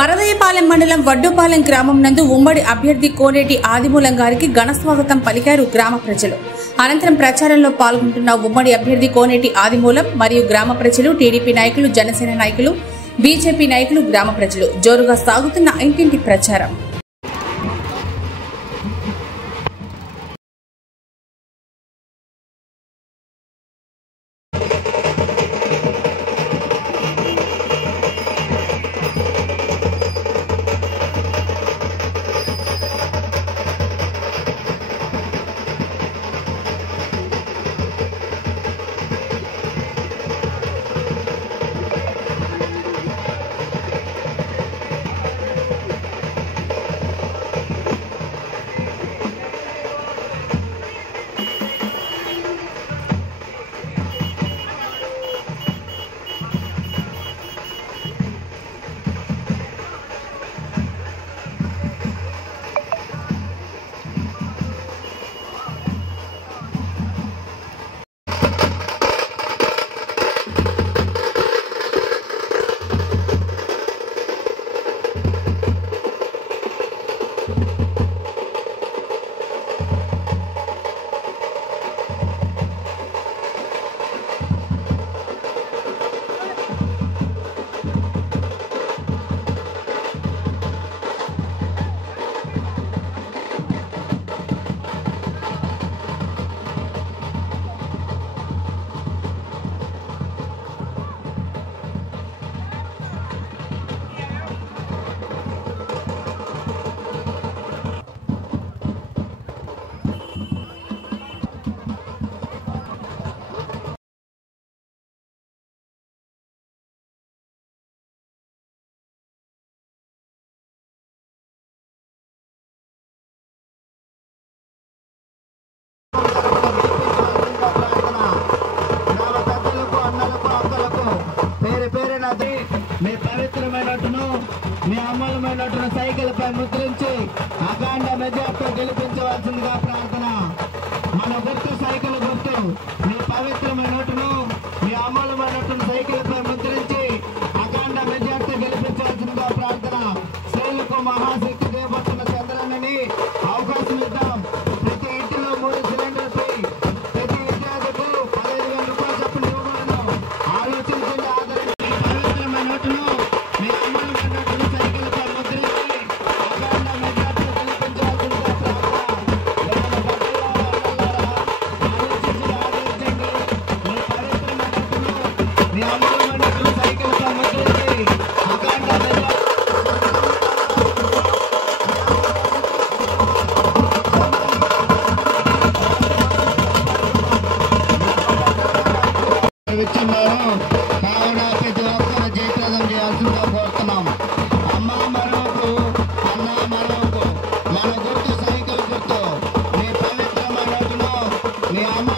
వరదయ్యపాలెం మండలం వడ్డుపాలెం గ్రామం నందు ఉమ్మడి అభ్యర్థి కోనేటి ఆదిమూలం గారికి ఘన స్వాగతం పలికారు గ్రామ ప్రజలు. అనంతరం ప్రచారంలో పాల్గొంటున్న ఉమ్మడి అభ్యర్థి కోనేటి ఆదిమూలం మరియు గ్రామ ప్రజలు, టీడీపీ నాయకులు, జనసేన నాయకులు, బీజేపీ నాయకులు, గ్రామ ప్రజలు జోరుగా సాగుతున్న ఇంటింటి ప్రచారం. మీ పవిత్రమైనట్టును మీ అమూల్యమైనట్టును సైకిల్పై ముద్రించి అఖండ మెజార్టీతో గెలిపించవలసిందిగా ప్రార్థన. మన గుర్తు సైకిల్ గుర్తు. మీ పవిత్రమైనట్టును మీ అమూల్యమైనట్టును సైకిల్పై ముద్రించి అఖండ మెజార్టీతో గెలిపించవలసిందిగా ప్రార్థన. శ్రీలకు మహాశక్తి దేవతన చంద్రాన్ని అవకాశం ఇద్దాం. ప్రతి ఇంటిలో 3 సిలిండర్ ఫ్రీ. ప్రతి విద్యార్థికు 15,000 రూపాయలు చొప్పున ఇవ్వబడును. ఆలోచించండి, ఆదరించండి. కావున ప్రతి ఒక్కరు జయప్రదం చేయాల్సిందిగా కోరుతున్నాం. అమ్మ మరొకు, అన్న మరొకు, మన గుర్తు సైకిల్ గుర్తు. మీ పవిత్రమైనట్టును మీ అమ్మ